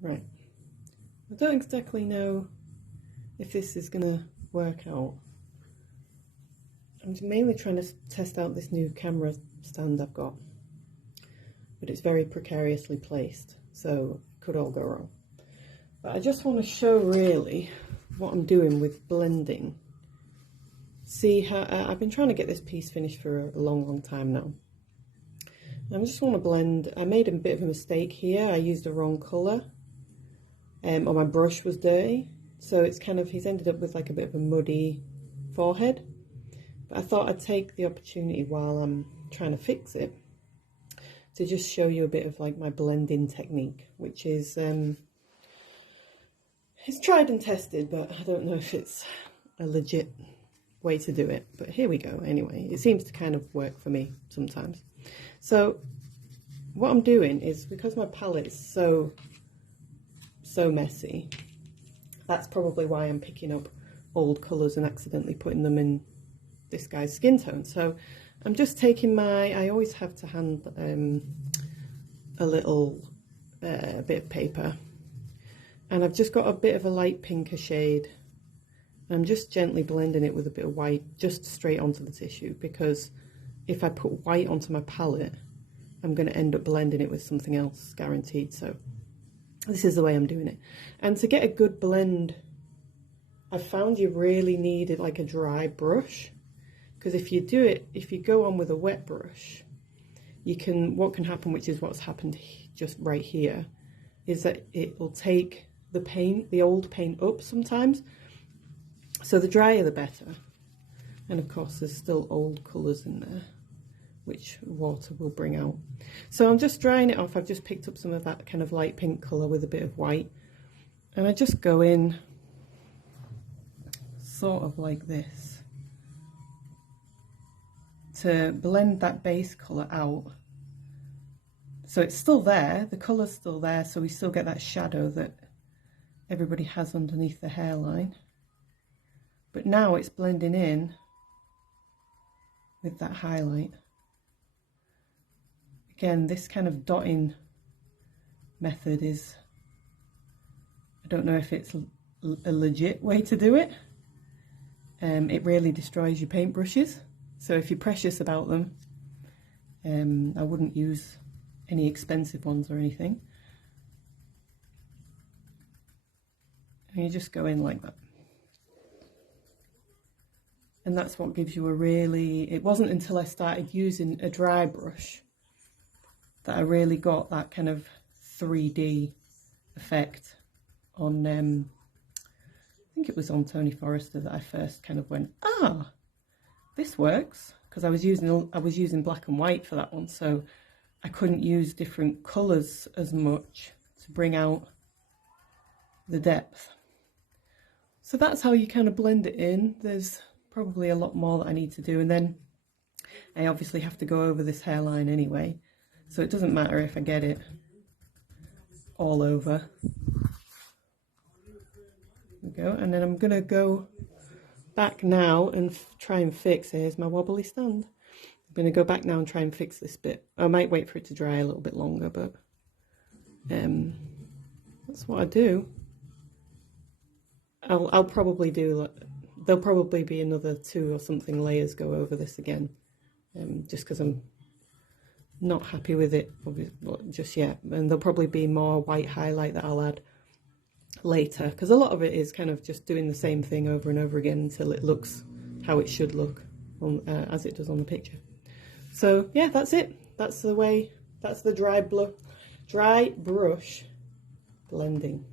Right. I don't exactly know if this is going to work out. I'm mainly trying to test out this new camera stand I've got, but it's very precariously placed, so it could all go wrong. But I just want to show really what I'm doing with blending. See how I've been trying to get this piece finished for a long time now. I just want to blend. I made a bit of a mistake here. I used the wrong colour, or my brush was dirty, so it's kind of, he's ended up with like a bit of a muddy forehead. But I thought I'd take the opportunity while I'm trying to fix it to just show you a bit of like my blending technique, which is it's tried and tested, but I don't know if it's a legit way to do it. But here we go anyway. It seems to kind of work for me sometimes. So what I'm doing is, because my palette is so messy, that's probably why I'm picking up old colours and accidentally putting them in this guy's skin tone. So I'm just taking my, I always have to hand a little bit of paper, and I've just got a bit of a light pinker shade. I'm just gently blending it with a bit of white just straight onto the tissue, because if I put white onto my palette, I'm going to end up blending it with something else, guaranteed. So this is the way I'm doing it. And to get a good blend, I found you really needed like a dry brush, because if you do it, if you go on with a wet brush, you can, what can happen, which is what's happened just right here, is that it will take the paint, the old paint up sometimes. So the drier the better. And of course there's still old colours in there, which water will bring out. So I'm just drying it off. I've just picked up some of that kind of light pink colour with a bit of white, and I just go in sort of like this to blend that base colour out. So it's still there, the colour's still there, so we still get that shadow that everybody has underneath the hairline. But now it's blending in with that highlight. Again, this kind of dotting method is, I don't know if it's a legit way to do it. It really destroys your paintbrushes. So if you're precious about them, I wouldn't use any expensive ones or anything. And you just go in like that. And that's what gives you a really, it wasn't until I started using a dry brush that I really got that kind of 3D effect on, I think it was on Tony Forrester that I first kind of went, ah, this works, because I was using black and white for that one, so I couldn't use different colours as much to bring out the depth. So that's how you kind of blend it in. There's probably a lot more that I need to do, and then I obviously have to go over this hairline anyway, so it doesn't matter if I get it all over. There we go. And then I'm gonna go back now and try and fix, here's my wobbly stand. I'm gonna go back now and try and fix this bit. I might wait for it to dry a little bit longer, but that's what I do. I'll probably do, there'll probably be another 2 or something layers go over this again, just because I'm not happy with it just yet, and there'll probably be more white highlight that I'll add later, because a lot of it is kind of just doing the same thing over and over again until it looks how it should look on, as it does on the picture. So yeah, that's it. That's the way, that's the dry brush blending.